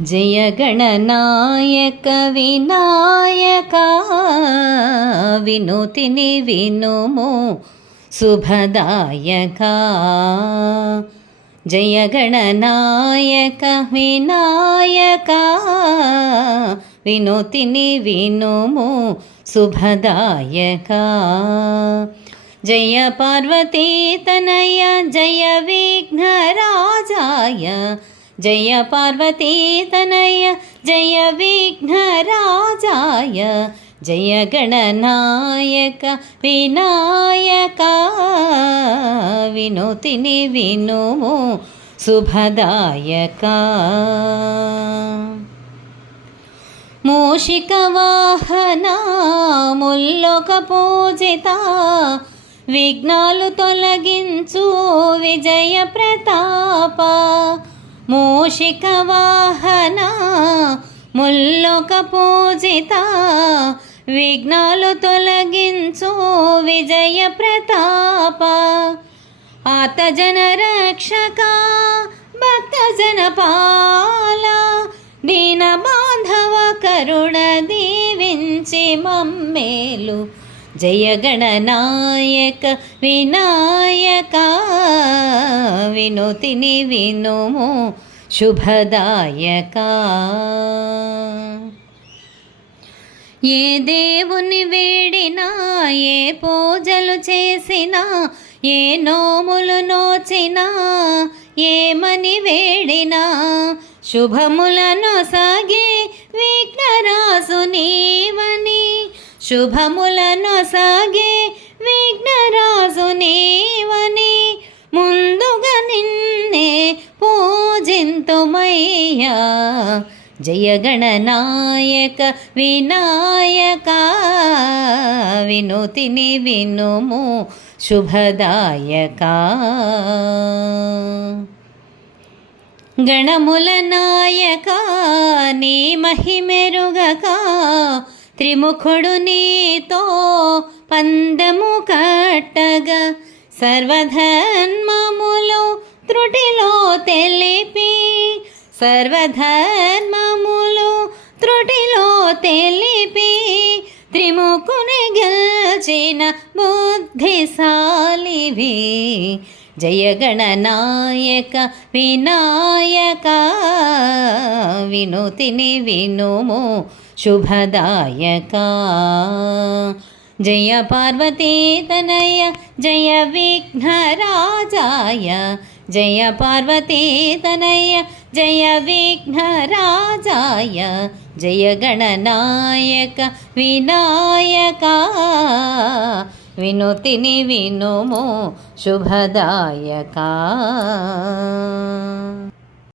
జయ గణనాయక వినాయక వినుతిని వినుము శుభదాయక. జయ గణనాయక వినాయక వినుతిని వినుము శుభదాయక. జయ పార్వతీ తనయ జయ విఘ్నరాజాయ. జయ పార్వతీ తనయ జయ విఘ్నరాజాయ. జయ గణనాయక వినాయక వినుతిని వినుము శుభదాయక. మూషిక వాహన ముల్లోక పూజిత విఘ్నాలు తొలగించు విజయ ప్రతాప. మూషిక వాహన ముల్లోక పూజిత విఘ్నాలు తొలగించు విజయ ప్రతాప. ఆతజన రక్షక భక్తజన పాల దీన బాంధవ కరుణ దీవించి మమ్మేలు. జయ గణనాయక వినాయక వినుతిని వినుము శుభదాయక. ఏ దేవుని వేడినా ఏ పూజలు చేసినా ఏ నోములు నోచినా ఏమని వేడినా శుభములను సాగే విఘ్నరాజు నీవని. శుభములను సాగే విఘ్నరాజు నీవని ముందుగా నిన్నే పూజింతుమయ్యా. జయ గణనాయక వినాయక వినుతిని వినుము శుభదాయక. గణముల నాయక నీ మహిమెరుగక త్రిముఖుడు నీతో పందము కట్టగా సర్వధర్మములు త్రుటిలో తెలిపి. సర్వధర్మములు త్రుటిలో తెలిపి త్రిముఖుని గెల్చిన బుద్ధిశాలివి. జయ గణనాయక వినాయక వినుతిని వినుము శుభదాయక. జయ పార్వతీ తనయ జయ విఘ్నరాజాయ. జయ పార్వతీ తనయ జయ విఘ్నరాజాయ. జయ గణనాయక వినాయక వినుతిని వినుము శుభదాయక.